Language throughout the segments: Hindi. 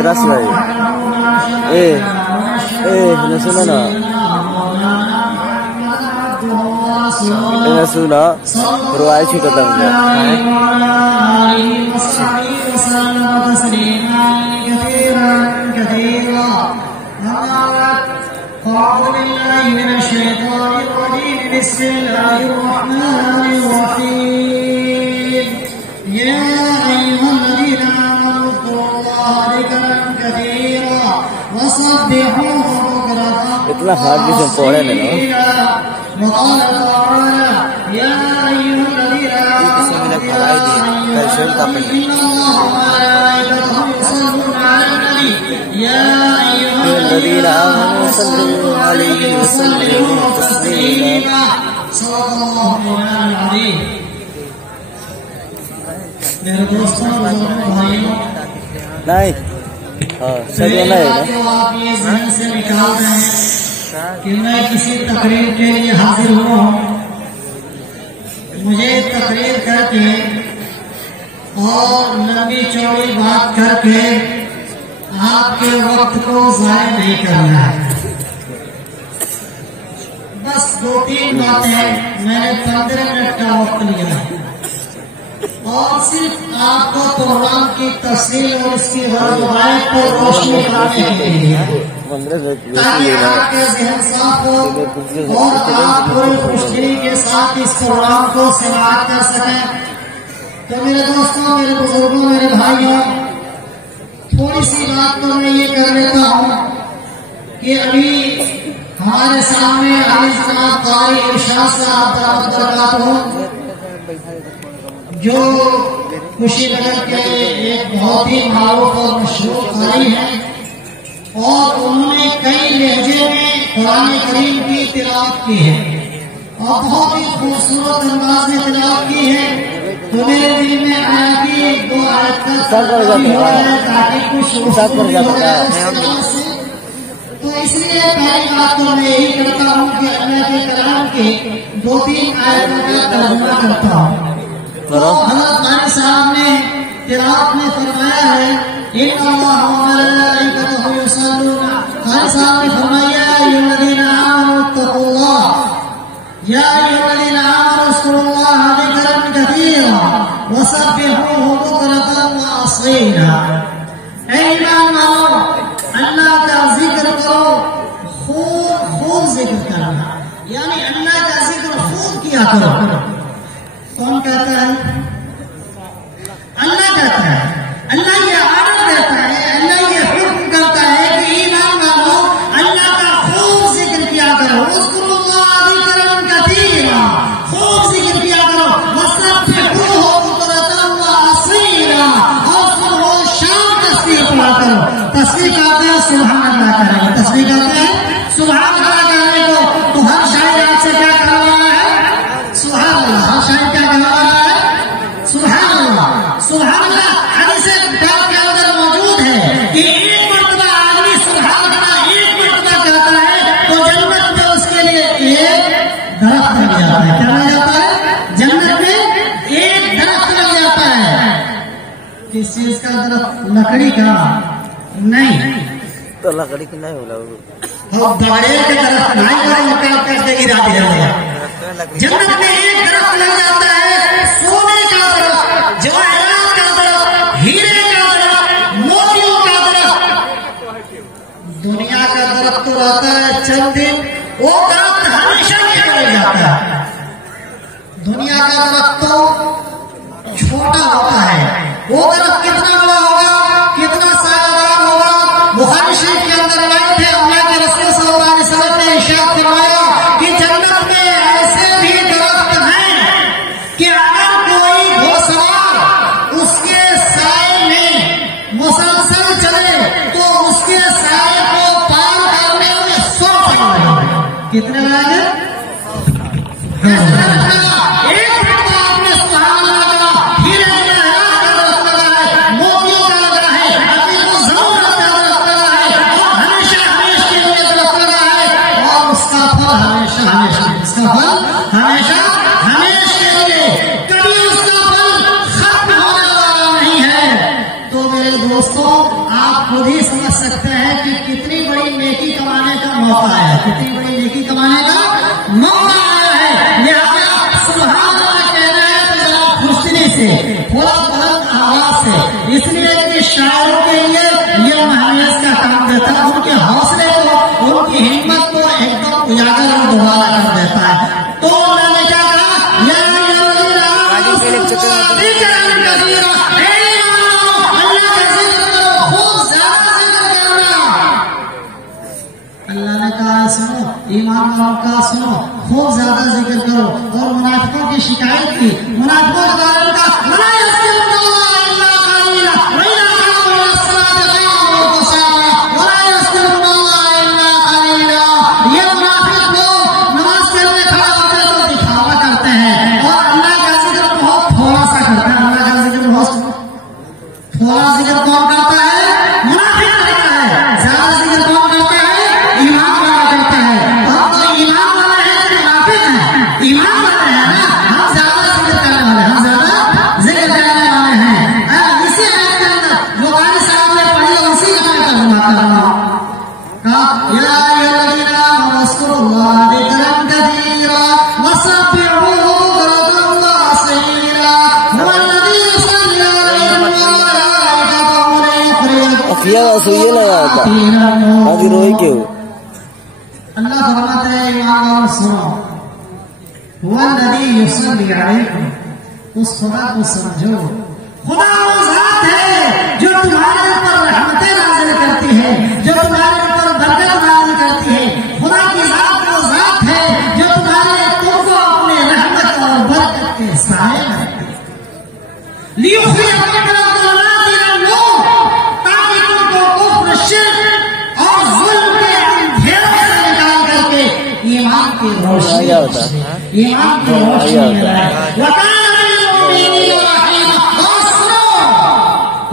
Eras भाई सुना ना सुना रुआई छूट इतना हार्ड भी सब पढ़े ना नहीं सही है ना कि मैं किसी तकरीर के लिए हाजिर हुआ हूँ। मुझे तकरीर करके और लंबी चौड़ी बात करके आपके वक्त को ज़ाया नहीं करना है। बस 2-3 बातें मैंने 15 मिनट का वक्त लिया है और सिर्फ आपको कुरान की तफसीर और उसकी रवायत को रोशनी कराने के लिए, ताकि आपके ज़हन साफ हो और आप पूरी खुशदिली के साथ इस कुरान को समाअत कर सकें। तो मेरे दोस्तों, मेरे बुजुर्गों, मेरे भाइयों, थोड़ी सी बात तो मैं ये कर लेता हूँ कि अभी हमारे सामने जनाब कारी इरशाद साहब जो कुशीनगर के एक बहुत ही मारूफ और मशहूर कारी हैं और उन्होंने कई लहजे में कुरान करीम की तिलावत की है और बहुत ही खूबसूरत अंदाज में तिलावत की है। तो मेरे दिल में आया कि 2 आयत का ताकि कुछ तो इसलिए पहली बात तो मैं यही करता हूँ कि अल्लाह के कलाम के 2-3 आयतों का तर्जुमा करता हूँ। तो हज़रत कारी साहब ने तिलावत में फरमाया है, कारी साहब ने फरमाया या अय्युहल्लज़ीना आमनू उज़्कुरुल्लाह ज़िक्रन कसीरा वसब्बिहूहु बुक्रतन व असीला। ऐ ईमान वालों, अल्लाह का जिक्र करो, खूब जिक्र करना, यानी अल्लाह का जिक्र खूब किया करो। कौन कहता है? अल्लाह कहता है। अल्लाह ये आर्डर देता है, अल्लाह ये हुक्म करता है कि ईमान वालों अल्लाह का खूब जिक्र किया करो, उज़्कुरुल्लाह ज़िक्रन कसीरा, खूब जिक्र किया करो, वसब्बिहूहु बुक्रतन व असीला, और सुबह शाम तस्बीह पढ़ा करो। तस्बीह कहते हैं सुभान अल्लाह करेंगे, तस्बीह कहते हैं सुभान अल्लाह कहने को। तो हर शायर आपसे क्या कह रहा है? सुभान अल्लाह। हर शायर क्या कह रहा है? सुभान अल्लाह। सुभान अल्लाह हदीस पाक के अंदर मौजूद है कि एक मरतबा आदमी सुभान अल्लाह एक मरतबा कहता है तो जन्नत में उसके लिए एक दरख्त लग जाता है। क्या लग जाता है? जन्नत में एक दरख्त लग जाता है। किस चीज का दरख्त? लकड़ी का नहीं, तो लकड़ी की नहीं होला बड़े के दरख्त नहीं करते की जाती है। जन्नत में एक दरख्त लग जाता है, सोने का दरख्त, जवाहरात का दरख्त, हीरे का दरख्त, मोतियों का दरख्त। दुनिया का दरख्त तो रहता है चंद दिन, वो दरख्त हमेशा के लिए जाता है। दुनिया का दरख्त तो छोटा होता है, वो दरख्त कितना बड़ा होगा, कितना सायादार होगा। बुखारी शरीफ के अंदर आए थे, अल्लाह के रसूल सल्लल्लाहु अलैहि वसल्लम ने इरशाद फरमाया कि जन्नत में ऐसे भी दरख्त हैं कि अगर कोई घोड़सवार उसके साए में मुसलसल चले तो उसके साए को पार करने में 100 साल लगेंगे। कितने लगेंगे? एक मरतबा आपने सुभान अल्लाह कहा, हीरे का दरख्त लगा है, मोतियों का लगा है, ज़रूरत का दरख्त लगा है, और हमेशा के लिए दरख्त लगा है, और उसका फल हमेशा उसका फल हमेशा के लिए, कभी उसका फल खत्म होने वाला नहीं है। तो मेरे दोस्तों आप खुद ही समझ सकते हैं कि कितनी बड़ी नेकी कमाने का मौका है, कितनी बड़ी नेकी कमाने का मौका है। लिहाजा सुभान अल्लाह कहना है तो जरा खुशनी से, थोड़ा बुलंद आवाज से, इसलिए कि शायरों के लिए यह महनियत का काम देता है, उनके हौसले को, उनकी हिम्मत को एकदम उजागर और दोबारा कर देता है। तो उन्होंने क्या कहा, अल्लाह ने कहा सुनो, ईमान वालों का सुनो, खूब ज्यादा जिक्र करो। और मुनाफिकों की शिकायत की, मुनाफिकों के बारे में कहा, ये मुनाफिक लोग नमाज करने खड़ा होते तो दिखावा करते हैं और अल्लाह का जिक्र बहुत थोड़ा सा करते हैं। अल्लाह का जिक्र बहुत थोड़ा जिक्र कौन करता है? मुनाफिक करता है। ज्यादा जिक्र कौन करता है? ईमान वाला करता है। हम तो ईमान वाला है कि मुनाफिक है? ईमान वाला है ना, हम ज्यादा जिक्र करने वाले, हम ज्यादा जिक्र करने वाले हैं। इसी आयत के अंदर जो गाने साहब ने पढ़ी है उसी का मैं तर्जुमा कर रहा हूँ। या अय्युहल्लज़ीना आमनू ज़कुरुल्लाह ज़िक्रन कसीरा वसब्बिहूहु बुक्रतन व असीला हुवल्लज़ी युसल्ली अलैहि व मलाइकतुहु लियुखरिजकुम अफिया सुइए लगा होता बाकी रोई क्यों? अल्लाह फरमाता है ईमान वालों सुनो, हुवल्लज़ी युसल्ली अलैकुम, उस खुदा को समझो, खुदा वो ज़ात है जो तुम्हारे ऊपर रहमतें नाज़िल करती है, जो तुम्हारे ऊपर बरकत नाज़िल करती है। खुदा की ज़ात वो ज़ात है जो तुमको अपने रहमत और बरकत के साए में रखती है। लियुखरिजकुम मिनज़ ज़ुलुमाति इलन-नूर, ताकि तुमको कुफ्र, शिर्क और जुल्म के अंधेरों से निकाल करके ईमान की रोशनी, ईमान की रोशनी में लाए।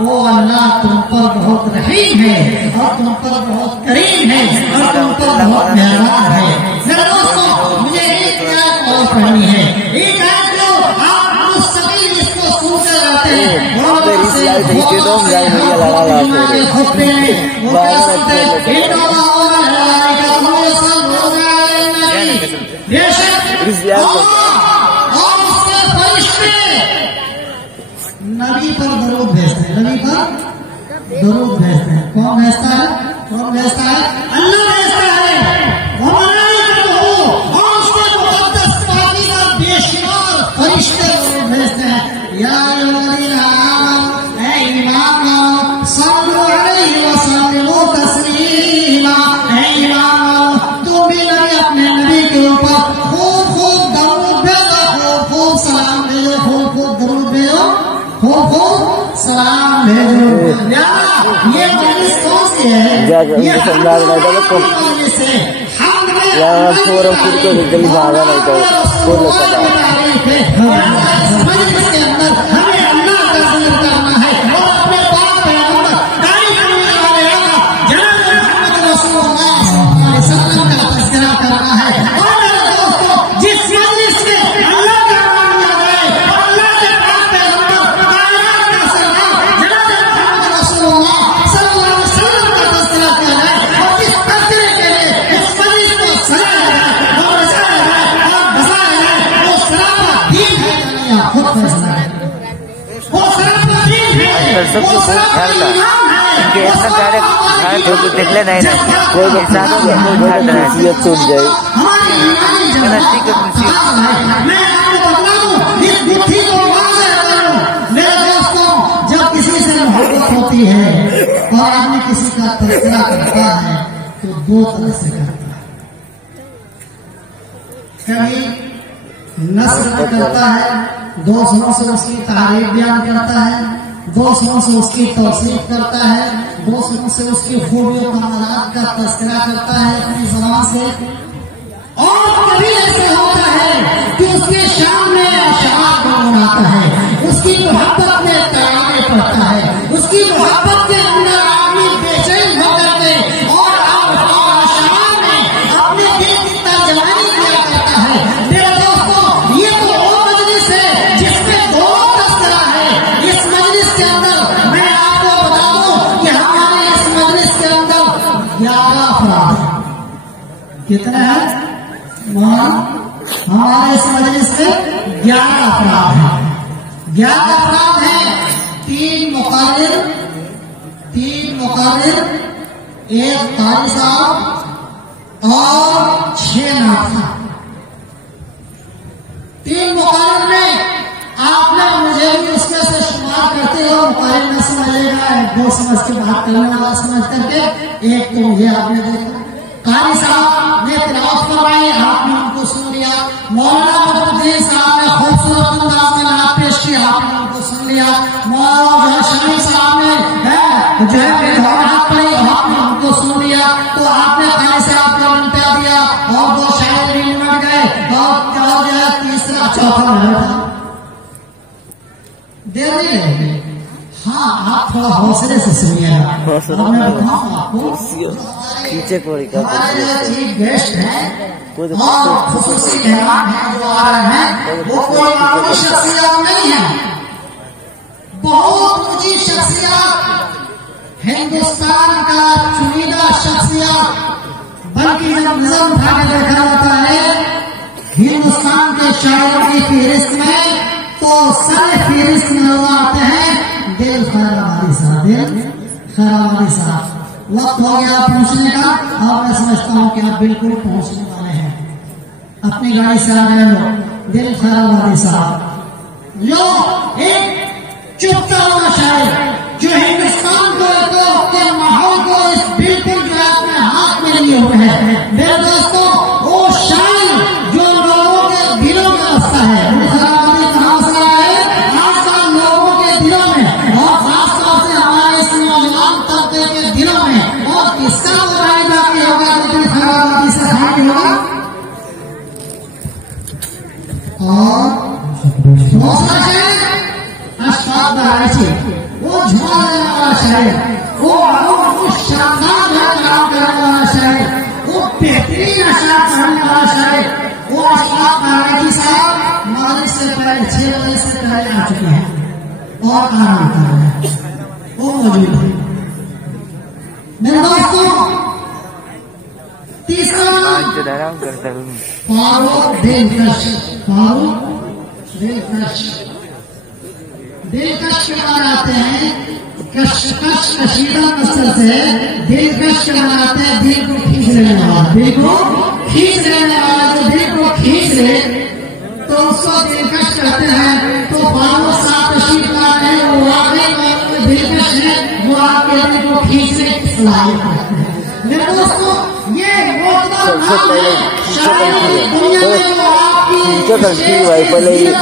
वो अल्लाह तुम पर बहुत रहीम है और तुम पर बहुत करीम है और तुम पर बहुत मेहरबान है। मेरे दोस्तों, मुझे एक आयत और पढ़नी है। एक आयत जो आप मुस्तकिल इसको सुनते रहते हैं, और उसके फरिश्ते नबी पर दरूद भेजते हैं, नबी पर दरूद भेजते हैं। कौन भेजता है? कौन भेजता है? अल्लाह भेजता है। और उसके मुक़द्दस पाकीज़ा बेशुमार फरिश्ते दरूद भेजते हैं। या अय्युहल्लज़ीना आमनू, ऐ ईमान वालों, सल्लु अलैहि व सल्लिमू तस्लीमा, ऐ ईमान वालों तुम भी अपने नबी के ऊपर खूब खूब दरूद भेजो, खूब खूब सलाम भेजो, खूब खूब दरूद भेजो, खूब सलाम भेजो। ये मजलिस कौन सी है? ये मजलिस है। मजलिस के अंदर हमें अल्लाह का जिक्र करना है और अपने पाक पैगंबर दाई करने वाले जनाब मोहम्मद रसूलुल्लाह सल्लल्लाहु अलैहि वसल्लम का तज़किरा करना है। और मेरे दोस्तों, जिस मजलिस में अल्लाह का नाम लिया जाए और अल्लाह के पाक पैगंबर कायनात का सरदार जनाब मोहम्मद रसूलुल्लाह सल्लल्लाहु अलैहि वसल्लम का तज़किरा किया जाए और इस तज़किरे के लिए इस मजलिस को सजाया जाए और बजाया जाए और बजाया जाए, वो सरापा दीन है या खुद फैसला है, वो सरापा दीन है, वो सरापा ईमान है। इनके इतना प्यारे खाए तो निकले नहीं ना, कोई इंसानों को नसीहत टूट जाए। नसीहत के मैं आपको बता दूं, इस बुद्धि को वाज़ेह करूं। मेरे दोस्तों, जब किसी से मोहब्बत होती है और आदमी किसी का तज़किरा करता है तो दो तरह से करता है। कभी नस्र करता है, दोस्तों से उसकी तारीफ बयान करता है, दोस्तों से उसकी तौसीफ करता है, दोस्तों से उसकी खूबियों कमालात का तज़किरा करता है अपनी ज़बान से। और कभी ऐसे होता है कि उसके शान में अशआर गुनगुनाता है, उसकी मोहब्बत में तराने पड़ता है, उसकी मोहब्बत के अंदर आदमी बेचैन होकर के और अशआर में अपने दिल की तर्जमानी किया करता है। मेरे दोस्तों, ये तो वो मजलिस है जिसमें दो तज़किरा है। इस मजलिस के अंदर मैं आपको बता दूं कितना है? हमारे इस मजलिस से 11 अफराद हैं। 11 अफराद हैं, 3 मुकाबिल, 1 कारी साहब और 6 नाथा। 3 मुकाबिल में आपने मुझे भी उसमें से शुमार करते हो। मुकाबिल में समझेगा, 1-2 समझ के बात करने वाला समझ करके, एक तो मुझे आपने देखा। कारी साहब ने तिलावत करवाई, आपने उनको सुन लिया। मौलाना मुफ्ती साहब ने खूबसूरत अंदाज में नात पेश किया, आपने उनको सुन लिया। मौलाना शमीर साहब ने जो है बेदौरात पड़ी, आपने उनको सुन लिया। तो आपने कारी साहब को मिटा दिया और 2 शायर भी निमट गए और क्या हो गया? तीसरा चौथा मिनट देर नहीं रहेगी। हाँ, आप थोड़ा हौसले से सुनिएगा। मैं बताऊँ आपको, पीछे कोई हमारे जो चीफ गेस्ट हैं और खुसूसी मेहमान हैं जो आ रहे हैं, वो कोई मामूली शख्सियत नहीं है। बहुत ऊंची शख्सियत, हिंदुस्तान का चुनिंदा शख्सियत। बल्कि जब नजर उठा के देखा जाता है हिंदुस्तान के शायरों की फहरिस्त में, तो सारे फहरिस्त में नजर आते हैं दिल खैराबादी साहब। दिल खैराबादी साहब, वक्त हो गया पहुंचने का और मैं समझता हूं कि आप बिल्कुल पहुंचने वाले हैं। अपनी गाड़ी से आ रहे हो। दिल खैराबादी साहब जो एक चुपता हुआ शायर, जो हिंदुस्तान को के माहौल को इस बिल्कुल जो अपने हाथ में लिए हुए हैं। मेरे दोस्तों, वो शायर जो लोगों के दिलों में बसता है। दिल खैराबादी कहां से आया है? आजकल लोगों के दिलों में, और खासतौर से हमारे इस नौजवान तबके के दिलों में। और इसका बुराई बाकी होगा तो दिल खैराबादी से हावी होगा। और दूसरा शायर अशफाक बहारी, वो झुमा देने वाला शायर, वो शानदार काम करने वाला शायर, वो बेहतरीन अशआर पढ़ने वाला शायर, वो अशफाक बहारी साहब मगरिब से पहले 6 बजे से पहले आ चुके हैं और आराम कर रहे हैं। वो मौजूद है। मेरे दोस्तों, तीसरा फारूक दिलकश। फारूक दिलकश, दिलकश के बारे आते हैं। कशकश कशीदा कसर से दिलकश के बारे आते हैं। दिल को खींच लेने वाला, दिल को खींच लेने वाला, जो दिल को खींच ले तो उसको दिलकश कहते हैं। तो फारूक साहब तशरीफ ला रहे हैं, वो वाकई में दिलकश है, वो आपके दिल को खींचने की सलाहियत रखते हैं। मेरे दोस्तों, ये मोहतरम नाम है शायरी दुनिया में। वो आपकी पहले जो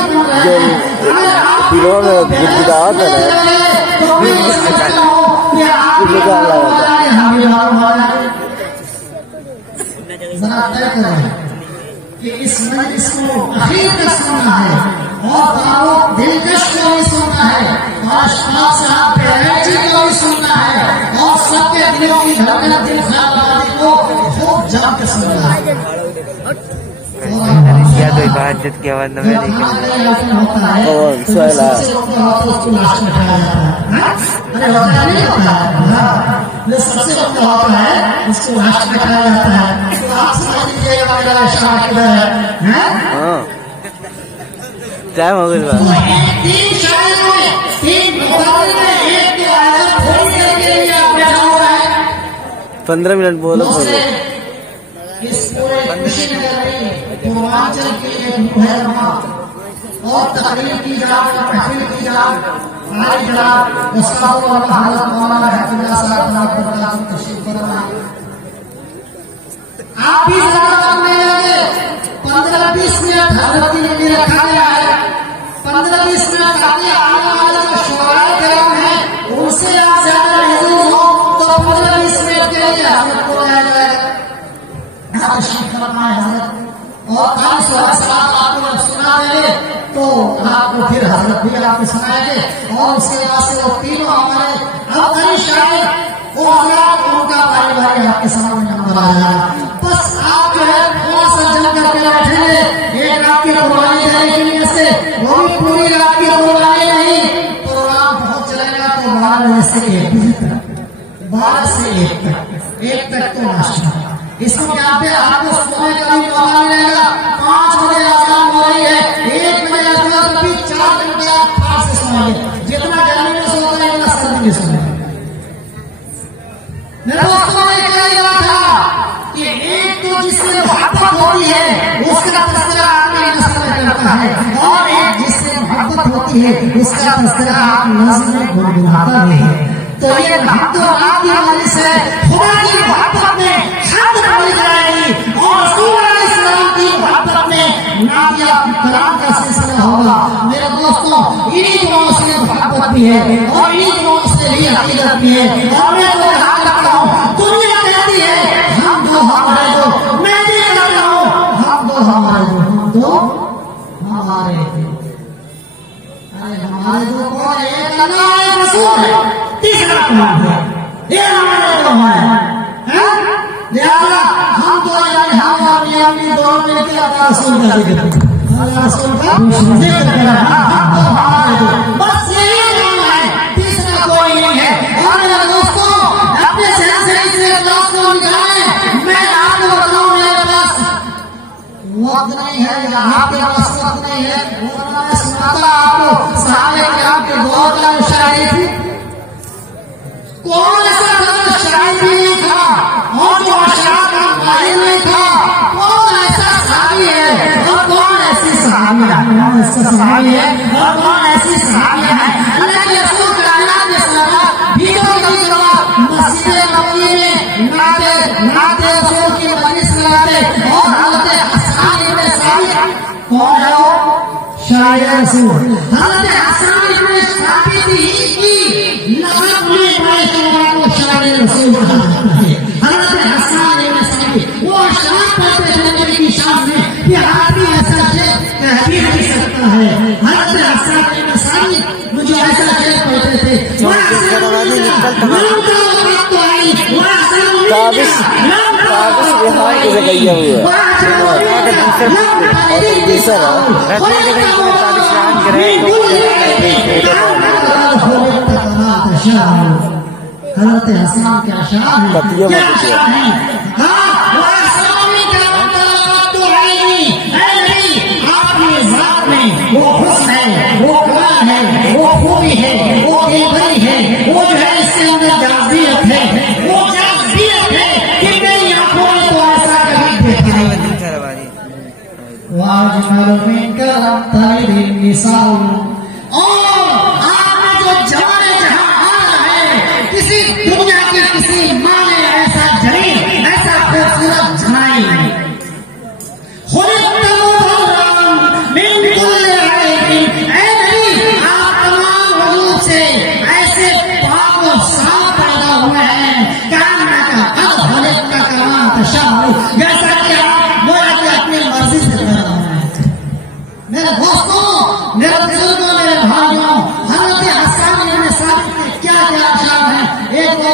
दिलों में गिरावट है जरा तय करें कि इस मजलिस को आखिर तक सुनना है और फारूक दिलकश को भी सुनना है और अशफाक साहब बेरैची को भी सुनना है और सबके दिलों की धड़कन दिल खैराबादी को खूब जान के सुनना है। क्या तो इबादत की आवाज में होता है सोला उसको लास्ट में खाया जाता है। अरे होता नहीं होता है, जो सबसे होता है उसको लास्ट में खाया जाता है। तो आप समझ लीजिएगा मेरा इशारा किधर है। टाइम हो गया। 3 शायर में 3 मुकाबले में एक के आगे थोड़ी देर के लिए आप बैठा हुआ है। 15 मिनट बोलो। इस पूरे कुशीनगर में पूर्वांचल के एक मुहर्रमा और तकरीर की जाए, महफिल की जाए, हमारी जनाब उस्ताद और हज़रत मौलाना हफीज़ुल्लाह साहब नाम तशरीफ फरमाए। आप भी ज़रा में लगे 15-20 मिनट हज़रत के लिए रखा गया है। 15-20 मिनट आगे आने वाले जो शुराए करम हैं उनसे आप ज्यादा महसूस हो तो 15-20 मिनट के लिए हज़रत को लाया जाएगा। तशरीफ फरमाए हज़रत, और खाली सलाम आपको सुना देंगे तो आपको फिर हज़रत भी आपको सुनाएंगे और उसके बाद से वो तीनों हमारे अवधानी शायर वो हज़रत उनका बारी आपके सामने नंबर आ जाएगा। बस आप जो है थोड़ा सा जम करके बैठेंगे। एक रात की कुर्बानी देने की नीयत से, वो भी पूरी रात की कुर्बानी नहीं, प्रोग्राम बहुत चलेगा तो 12 से 1 बजे तक, 12 से 1 तक तो नाश्ता इसको क्या पे आपको सोने का भी मौका मिलेगा। 5 बजे अजान हो रही है, 1 बजे अजान कभी 4 घंटे आप पास से सोएंगे। जितना गर्मी में सोते हैं उतना सर्दी में सोएंगे। मेरे दोस्तों ने कहा था कि एक तो जिससे मोहब्बत होती है उसका तस्करा आपकी नस्ल में करता है, और एक जिससे मोहब्बत होती है उसका तस्करा आप नस्ल में गुनगुनाता भी है। तो ये मोहब्बत आपकी वजह से खुदा की मोहब्बत में हद बढ़ जाएगी, और रसूल इस्लाम की मोहब्बत में नादिया कलाम का सिलसिला होगा। मेरे दोस्तों, इन्हीं दुआओं से मोहब्बत भी है और इन्हीं दुआओं से भी अकीदत भी है। और मैं तो याद रखता हूँ, दुनिया कहती है हम दो हमारे दो, मैं भी कहता हूँ हम दो हमारे दो, हम दो हमारे दो। अरे हमारे दो कौन है? एक अल्लाह है, रसूल है, तीसरा कौन है? ये हमारे दो है। लिहाजा हम दो यानी हम और मियामी दोनों मिलकर अपना रसूल का जिक्र करें, रसूल का जिक्र करें। हम दो हमारे दो, बस यही नाम है, तीसरा कोई नहीं है। और मेरे दोस्तों, अपने शहर से इसे अल्लाह को निकालें। मैं आपको बताऊं, मेरे पास वक्त नहीं है या आपके पास वक्त नहीं है, वो मैं सुनाता आपको साले के आपके दौर का शायरी थी। कौन ऐसा था शायरी नहीं था, और जो अशराफ का माहिर नहीं था, कौन ऐसा सहाबी है और कौन ऐसी सहाबी है, कौन ऐसा सहाबी है और कौन ऐसी सहाबी है। अल्लाह के रसूल कायनात में सलाम भीड़ों की तरह मस्जिद नबवी में नाते रसूल की मजलिस लगाते, और हज़रत हसन इब्न साबित, कौन है वो? शायर रसूल हज़रत हसन इब्न साबित ही की लक़ब में बड़े शायर रसूल कहा जाता है। हज़रत हसन इब्न साबित वो अशराफ करते थे नबी की शान में कि आदमी ऐसा शेर कह भी नहीं सकता है। हज़रत हसन इब्न साबित मुझे ऐसा शेर कहते थे, हज़रत हसन के अशराफ वो हुस्न है, वो कमाल है, वो खूबी है, वो दिलबरी है, वो जो है इसके अंदर जाज़ियत है, वो जाज़ियत है कि मेरी आंखों में तो ऐसा कभी देखा नहीं। वाजमल मिनका तैरी निसाउ, और आपने जो जमाने जहां आ रहा है, किसी दुनिया की किसी माँ ने ऐसा जलील, ऐसा खूबसूरत जनाई नहीं। जैसा कि आप बोला कि अपनी मर्जी से कर रहे हैं। मेरे दोस्तों, मेरे बुजुर्गों, मेरे भाइयों, हज़रत हसन इब्न साबित के क्या क्या अशराफ हैं। एक तो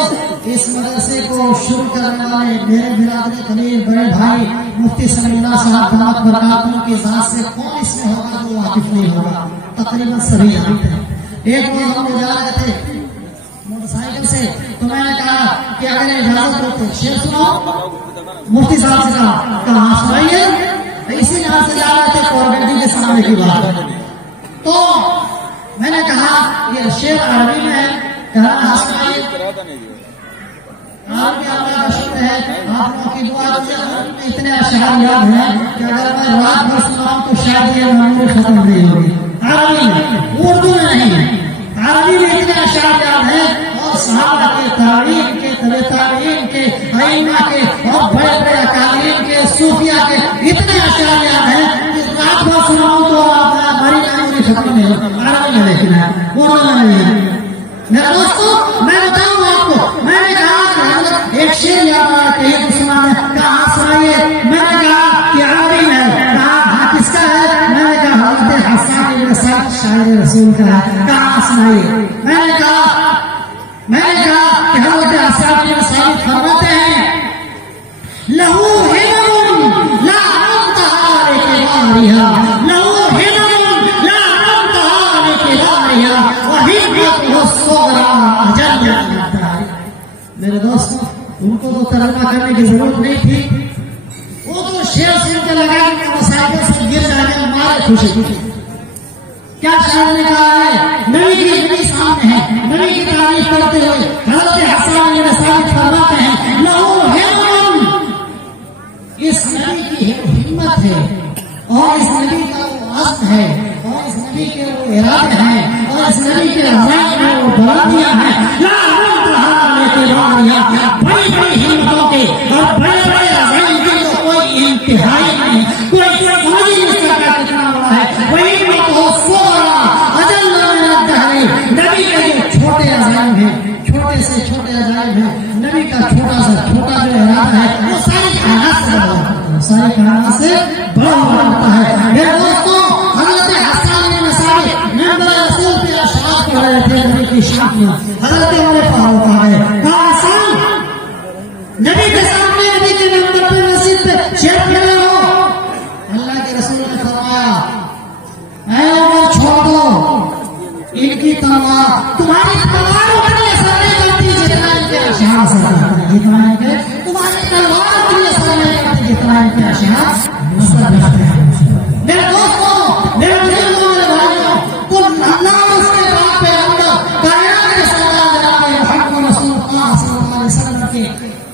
इस मदरसे को शुरू करने वाले मेरे बिरादरी कलील बड़े भाई मुफ्ती समीउल्लाह साहब दामत बरकातुहू की ज़ात से कौन इसमें होगा जो वाकिफ नहीं होगा, तकरीबन सभी जानते हैं। एक रोज हम जा रहे थे मोटरसाइकिल से, तो मैंने कहा कि अगर इजाजत हो तो शेर सुनाओ। मुफ्ती साहब से कहा सुनाइए। इसी नाम से जा रहे थे कॉर्बेटी के सामने की बात, तो मैंने कहा ये शेर अरबी में है, कहा सुनाइए। है आप लोगों की दुआ से इतने अशआर याद हैं कि अगर मैं रात भर सुनाऊं तो शायद ये मेमोरी खत्म नहीं होगी। अरबी में, उर्दू में नहीं है, अरबी में इतने अशआर याद हैं, और सहाबा के, ताबीन के, तबे ताबीन के, अइम्मा के और बड़े बड़े अकालीन के, सूफिया के इतने अशआर याद हैं कि रात भर सुनाऊं तो हमारी मेमोरी खत्म नहीं होगी। अरबी में लेकिन है, उर्दू में नहीं है। मेरे दोस्तों, मैं बताऊं आपको, मैंने कहा एक शेर याद आया, कहीं सुना है, कहा सुनाइए। मैंने कहा कि अरबी में, कहा किसका है? मैंने कहा हज़रत हसन इब्न साबित शायर रसूल का है, कहा सुनाइए। मैंने कहा कि हज़रत हसन इब्न साबित फरमाते हैं, लहू हिमम ला अंतहा लिकिबारिहा, लहू हिमम ला अंतहा लिकिबारिहा व हिम्मतुहु सुग़रा अजल। मेरे दोस्तों, उनको तो तर्जमा करने की जरूरत नहीं थी, वो तो शेर सुन के लगा कि मसाइलों से गिर जाने मारे खुशी। क्या शायर ने कहा है, नबी की जिंदगी सामने है, नबी की तारीफ करते हुए हज़रत हसन ने साबित फरमाते हैं, लहू हिम्मत, इस नबी की हिम्मत है और इस नबी का वो अज़्म है और इस नबी के वो इरादे हैं और इस नबी के रज़ाई में वो बुलंदियां हैं। बड़ी बड़ी हिम्मतों के और बड़े बड़े रज़ाई के तो कोई इंतहाई नहीं, कोई समझ नहीं सकता कितना बड़ा है। वही मत हो सोरा अजल नबी के जो छोटे अजाइब हैं, छोटे से छोटे अजाइब हैं, नबी का छोटा सा छोटा जो इरादा है वो सारी कायनात से बड़ा होता है, सारी कायनात से बड़ा होता है। मेरे दोस्तों, हज़रत हसन ने साबित मेंबर रसूल के अशआर पढ़ रहे थे नबी की शान में। हज़रत उमर फारूक आ गए, कहा हसन नबी के सामने नबी के मेंबर पे मस्जिद पे शेर पढ़ रहे हो। अल्लाह के रसूल ने फरमाया, ऐ उमर छोड़ दो इनकी तलवार, तुम्हारी तलवार उतनी असर नहीं करती जितना इनके अशआर से करता है, जितना इनके तुम्हारी तलवार उतनी असर नहीं करती जितना इनके अशआर मुस्तक़बिल है। मेरे दोस्तों, मेरे बुजुर्गों, मेरे भाइयों, तो अल्लाह उसके बाद पे अंदर कायनात के सरदार जनाब मुहम्मद रसूलुल्लाह सल्लल्लाहु अलैहि वसल्लम के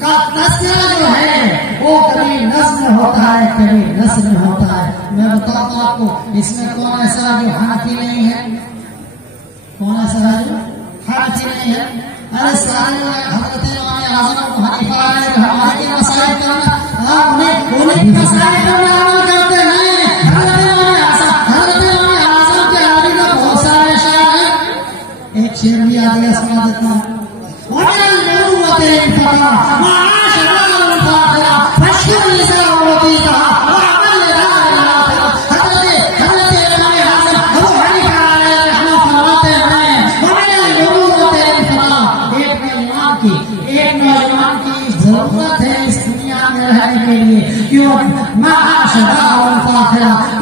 का तस्करा जो है वो कभी नस्ल होता है, कभी नस्ल होता है। मैं बताता हूँ आपको, इसमें कौन ऐसा जो हाथी नहीं है, कौन ऐसा जो हाथी नहीं है? अरे सारे हज़रत इमाम आज़म अबू हनीफा हमारे मसाइल करना, उन्हीं मसाइल करना करते हैं। हज़रत इमाम आज़म के आदि में बहुत सारे शेर हैं, एक शेर भी आ गया, सुना देता हूँ।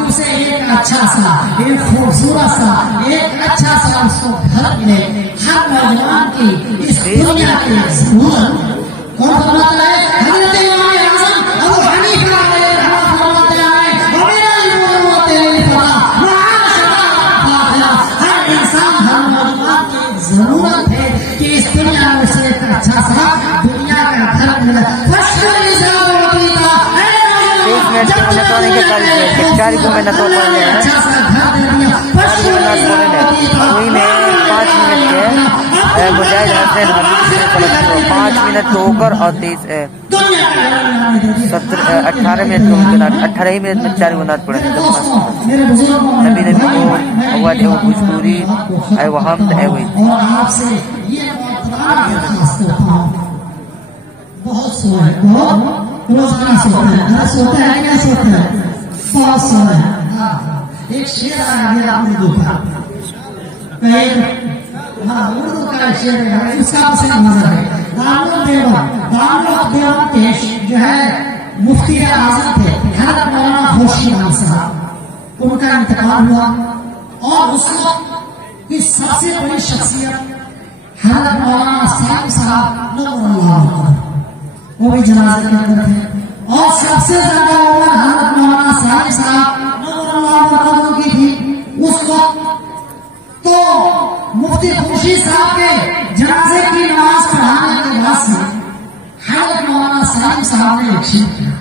उसे एक अच्छा सा, एक खूबसूरत सा, एक अच्छा सा उसको घर में हर नौजवान की इस दुनिया की जरूरत कौन फरमाता है? हज़रत इमाम आज़म अबू हनीफा फरमाते हैं, हर इंसान, हर नौजवान की जरूरत है कि इस दुनिया में उसे एक अच्छा सा दुनिया का घर मिले। 4 मिनट तो पढ़ने हैं, 5 मिनट के मुजाहिद हसन हदीस 5 मिनट तो होकर और 18 मिनट को 18 मिनट में 4 गुनात पढ़ेंगे। नबी नबी को अवाज है वो भोजपुरी है, वो हम है वही बहुत सोए है, बहुत रोजाना सोते हैं, सोते हैं क्या सोते हैं, बहुत सोते हैं। एक शेर आ गया उर्दू का, उर्दू का शेर है, उसका से मजा है। दारुल देवबंद के जो है मुफ्ती आज़म थे हज़रत मौलाना खुर्शीद साहब, उनका इंतकाल हुआ और उस वक्त की सबसे बड़ी शख्सियत हज़रत मौलाना साहिब साहब नूरुल्लाह, वो भी जनाजे के अंदर थे और सबसे ज्यादा उम्र हज़रत मौलाना साहिब साहब नूरुल्लाह की थी उस वक्त। तो मुफ्ती खुर्शीद साहब के जनाजे की नमाज पढ़ाने के बाद से हज़रत मौलाना साहिब साहब ने एक शेर किया,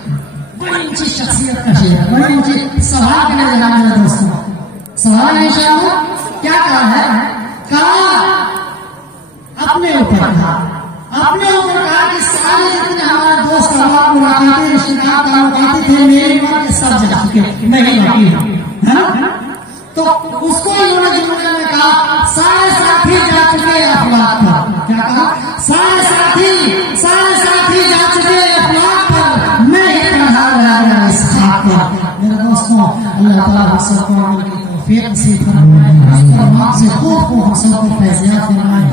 बड़ी ऊंची शख्सियत का शेर, बड़ी ऊंची सवाल के लिए जाना है दोस्तों, सवाल नहीं शायद क्या कहा है, कहा अपने ऊपर कहा, अपने ऊपर कहा कि सारे जितने हमारे दोस्त अहबाब मुलाकातें रिश्तेदार ताल्लुकात थे मेरी उम्र के सब जा चुके, मैं ही बाकी हूँ। तो उसको इन्होंने जुमले में कहा सारे साथी जा चुके अफलाक पर, क्या कहा, सारे साथी जा चुके अफलाक पर, मैं ही रहा रहा इस खाक पर। मेरे दोस्तों, अल्लाह ताला सबको अमल की तौफीक नसीब फरमाए, से खूब हम सबको फैज़यात फरमाए।